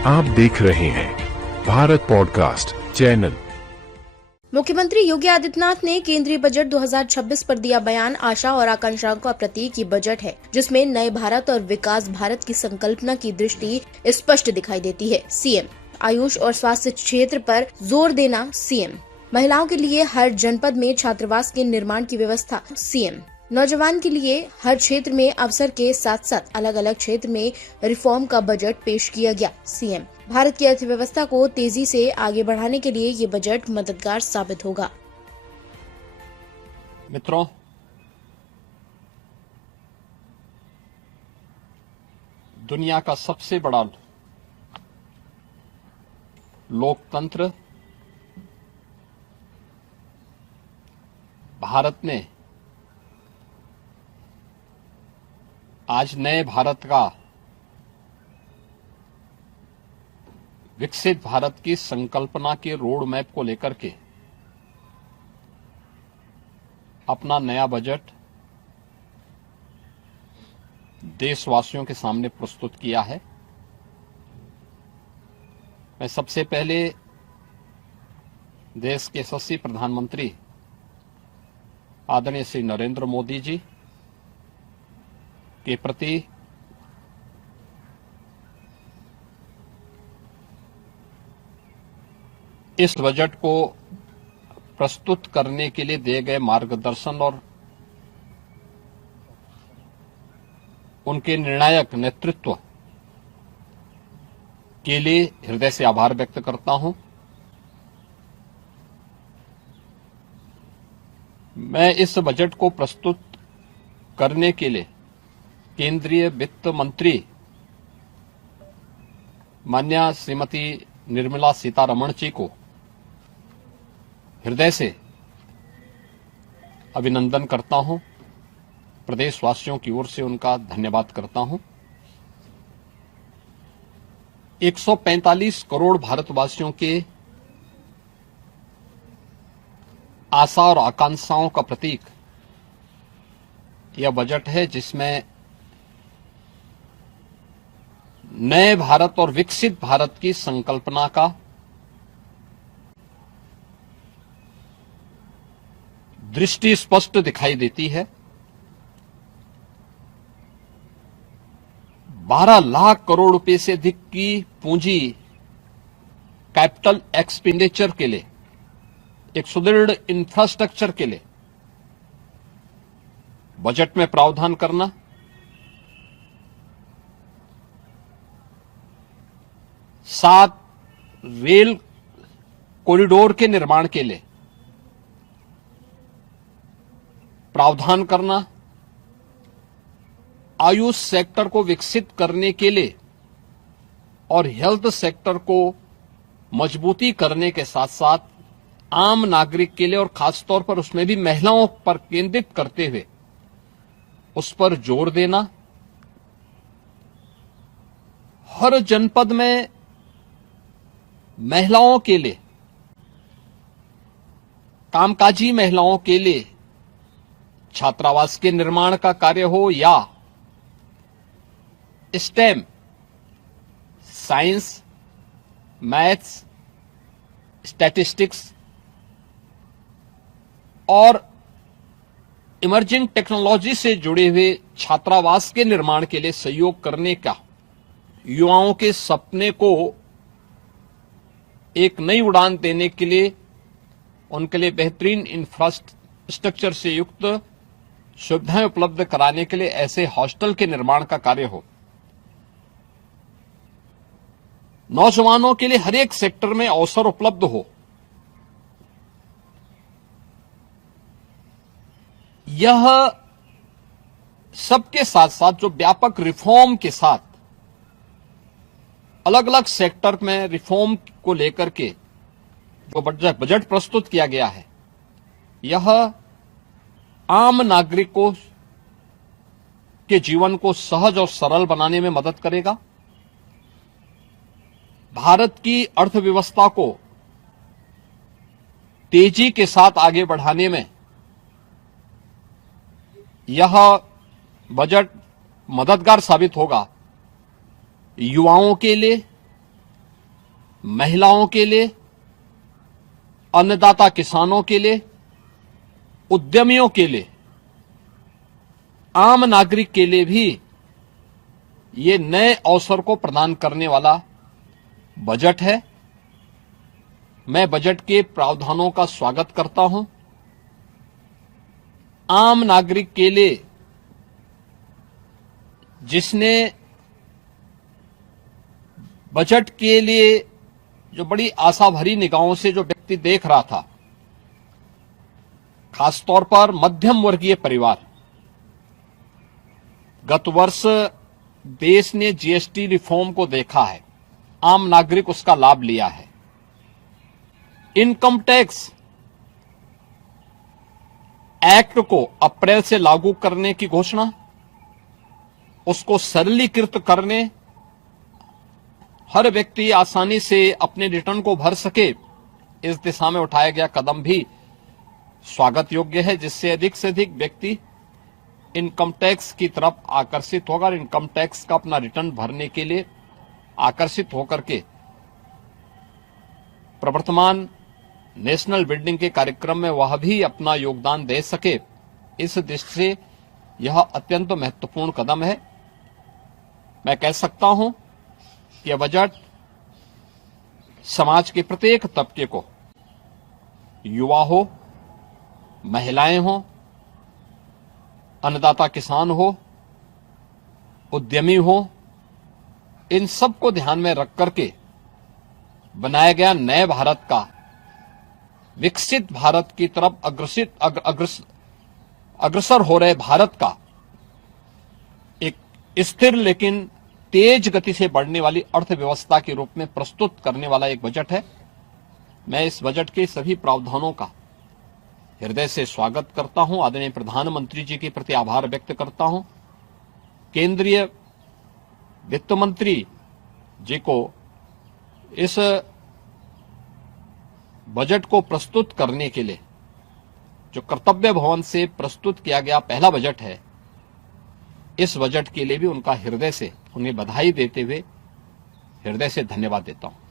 आप देख रहे हैं भारत पॉडकास्ट चैनल। मुख्यमंत्री योगी आदित्यनाथ ने केंद्रीय बजट 2026 पर दिया बयान। आशा और आकांक्षाओं का प्रतीक ये बजट है, जिसमें नए भारत और विकास भारत की संकल्पना की दृष्टि स्पष्ट दिखाई देती है। सीएम आयुष और स्वास्थ्य क्षेत्र पर जोर देना। सीएम महिलाओं के लिए हर जनपद में छात्रावास के निर्माण की व्यवस्था। सीएम नौजवान के लिए हर क्षेत्र में अवसर के साथ साथ अलग अलग क्षेत्र में रिफॉर्म का बजट पेश किया गया। सीएम भारत की अर्थव्यवस्था को तेजी से आगे बढ़ाने के लिए ये बजट मददगार साबित होगा। मित्रों, दुनिया का सबसे बड़ा लोकतंत्र भारत ने आज नए भारत का, विकसित भारत की संकल्पना के रोड मैप को लेकर के अपना नया बजट देशवासियों के सामने प्रस्तुत किया है। मैं सबसे पहले देश के यशस्वी प्रधानमंत्री आदरणीय श्री नरेंद्र मोदी जी के प्रति इस बजट को प्रस्तुत करने के लिए दिए गए मार्गदर्शन और उनके निर्णायक नेतृत्व के लिए हृदय से आभार व्यक्त करता हूं। मैं इस बजट को प्रस्तुत करने के लिए केंद्रीय वित्त मंत्री माननीय श्रीमती निर्मला सीतारमण जी को हृदय से अभिनंदन करता हूं, प्रदेशवासियों की ओर से उनका धन्यवाद करता हूं। 145 करोड़ भारतवासियों के आशा और आकांक्षाओं का प्रतीक यह बजट है, जिसमें नए भारत और विकसित भारत की संकल्पना का दृष्टि स्पष्ट दिखाई देती है। 12 लाख करोड़ रुपए से अधिक की पूंजी कैपिटल एक्सपेंडिचर के लिए, एक सुदृढ़ इंफ्रास्ट्रक्चर के लिए बजट में प्रावधान करना, सात रेल कॉरिडोर के निर्माण के लिए प्रावधान करना, आयुष सेक्टर को विकसित करने के लिए और हेल्थ सेक्टर को मजबूती करने के साथ साथ आम नागरिक के लिए और खासतौर पर उसमें भी महिलाओं पर केंद्रित करते हुए उस पर जोर देना, हर जनपद में महिलाओं के लिए, कामकाजी महिलाओं के लिए छात्रावास के निर्माण का कार्य हो या स्टेम, साइंस, मैथ्स, स्टैटिस्टिक्स और इमर्जिंग टेक्नोलॉजी से जुड़े हुए छात्रावास के निर्माण के लिए सहयोग करने का, युवाओं के सपने को एक नई उड़ान देने के लिए उनके लिए बेहतरीन इंफ्रास्ट्रक्चर से युक्त सुविधाएं उपलब्ध कराने के लिए ऐसे हॉस्टल के निर्माण का कार्य हो, नौजवानों के लिए हर एक सेक्टर में अवसर उपलब्ध हो, यह सबके साथ साथ जो व्यापक रिफॉर्म के साथ अलग अलग सेक्टर में रिफॉर्म को लेकर के जो बजट प्रस्तुत किया गया है, यह आम नागरिकों के जीवन को सहज और सरल बनाने में मदद करेगा। भारत की अर्थव्यवस्था को तेजी के साथ आगे बढ़ाने में यह बजट मददगार साबित होगा। युवाओं के लिए, महिलाओं के लिए, अन्नदाता किसानों के लिए, उद्यमियों के लिए, आम नागरिक के लिए भी ये नए अवसर को प्रदान करने वाला बजट है। मैं बजट के प्रावधानों का स्वागत करता हूं। आम नागरिक के लिए, जिसने बजट के लिए जो बड़ी आशा भरी निगाहों से जो व्यक्ति देख रहा था, खासतौर पर मध्यम वर्गीय परिवार, गत वर्ष देश ने जीएसटी रिफॉर्म को देखा है, आम नागरिक उसका लाभ लिया है। इनकम टैक्स एक्ट को अप्रैल से लागू करने की घोषणा, उसको सरलीकृत करने, हर व्यक्ति आसानी से अपने रिटर्न को भर सके, इस दिशा में उठाया गया कदम भी स्वागत योग्य है, जिससे अधिक से अधिक व्यक्ति इनकम टैक्स की तरफ आकर्षित होगा और इनकम टैक्स का अपना रिटर्न भरने के लिए आकर्षित होकर के प्रवर्तमान नेशनल बिल्डिंग के कार्यक्रम में वह भी अपना योगदान दे सके। इस दृष्टि से यह अत्यंत महत्वपूर्ण कदम है। मैं कह सकता हूं कि यह बजट समाज के प्रत्येक तबके को, युवा हो, महिलाएं हो, अन्नदाता किसान हो, उद्यमी हो, इन सबको ध्यान में रख करके बनाया गया नए भारत का, विकसित भारत की तरफ अग्रसर हो रहे भारत का एक स्थिर लेकिन तेज गति से बढ़ने वाली अर्थव्यवस्था के रूप में प्रस्तुत करने वाला एक बजट है। मैं इस बजट के सभी प्रावधानों का हृदय से स्वागत करता हूं। आदरणीय प्रधानमंत्री जी के प्रति आभार व्यक्त करता हूं। केंद्रीय वित्त मंत्री जी को इस बजट को प्रस्तुत करने के लिए, जो कर्तव्य भवन से प्रस्तुत किया गया पहला बजट है, इस बजट के लिए भी उनका हृदय से उन्हें बधाई देते हुए हृदय से धन्यवाद देता हूं।